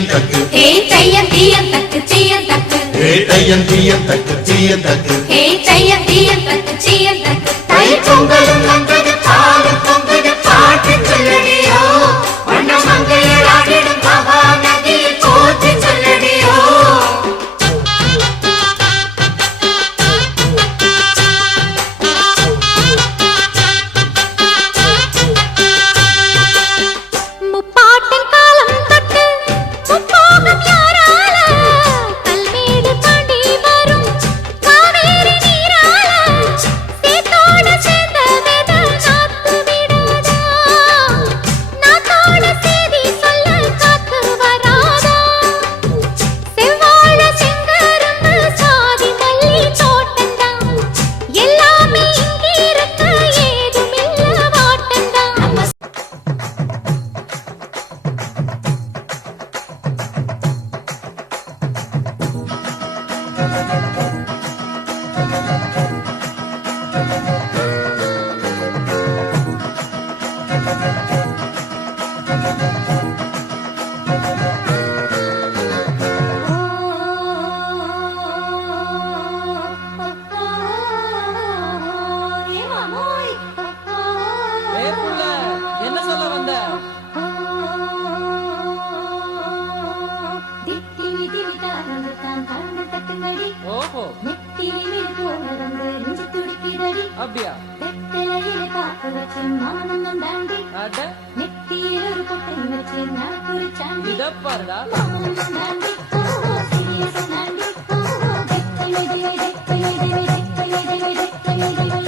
தீயந்தக்கு ஹே தையம் தீயந்தக்கு சீயந்தக்கு ஹே தையம் தீயந்தக்கு சீயந்தக்கு ஹே தையம் தீயந்தக்கு சீயந்தக்கு தை பொங்கலும் வந்தது பாலும் பொங்குது பாட்டு சொல்லடியோ வண்ண மங்கையர் ஆடிடும் மகா நதியில் போற்றி சொல்லடியோ அப்படியா வெத்தலையில பாக்கு வச்சு மாமனந்தம் தாண்டி நெத்தியில ஒரு பொட்டை வச்சு நாக்கு ஒரு சாண்டி இத பாருடா மாமனந்தம் தாண்டி சீரியஸ் தாண்டி வெத்தலை தேவை வெத்தலை தேவை வெத்தலை தேவை வெத்தலை தேவை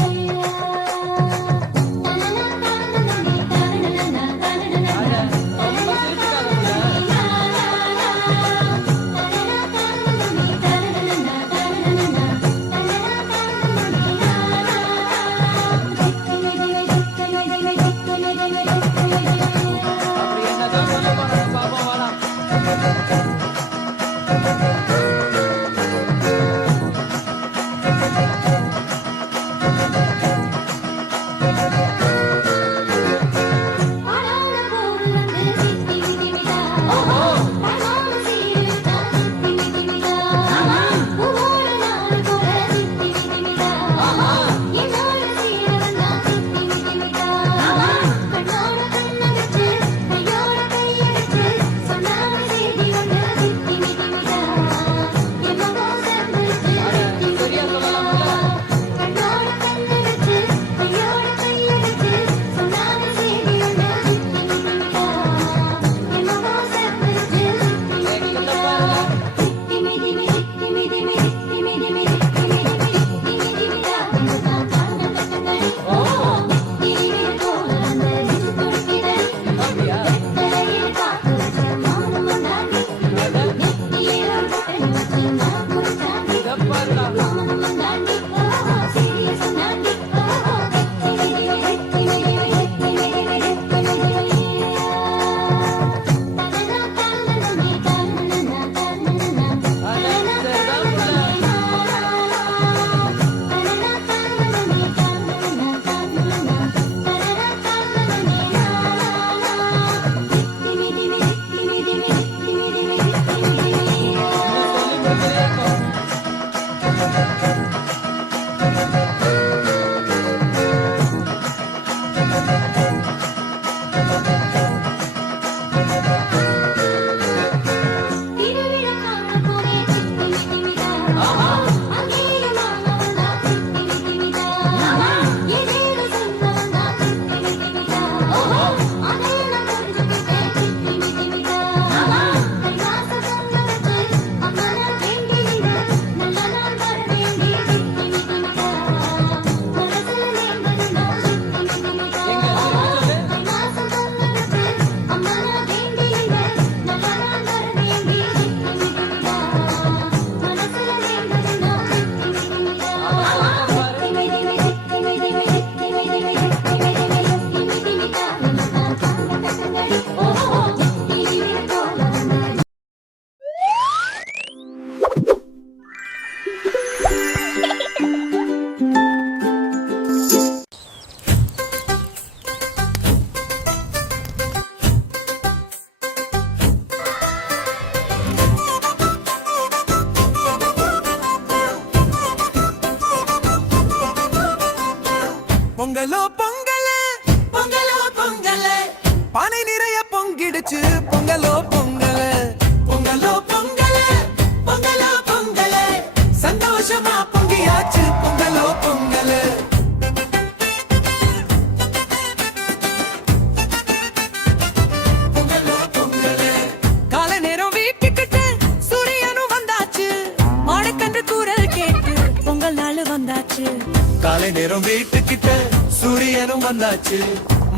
நேரம் வீட்டுக்கிட்ட சூரியனும் வந்தாச்சு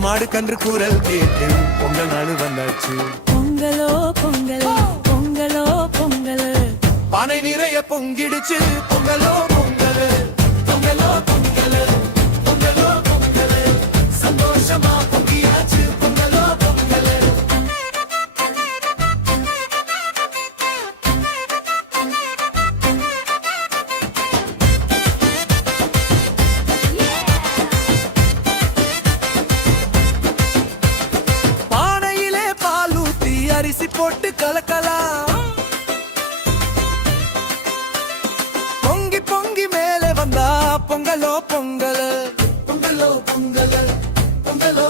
மாடு கன்று கூறல் கேட்டு பொங்கல் நாடு வந்தாச்சு பொங்கலோ பொங்கல் பொங்கலோ பொங்கல் பானை நிறைய பொங்கிடுச்சு பொங்கலோ பொங்கல் பொங்கலோ பொங்கல் பொங்கலோ பொங்கல் சந்தோஷமா பொங்கியாச்சு பொங்கலோ பொங்கல் பானையிலே பால் ஊத்தி அரிசி போட்டு கலக்கலாம் பொங்கி பொங்கி மேலே வந்தா பொங்கலோ பொங்கல் பொங்கலோ பொங்கல் பொங்கலோ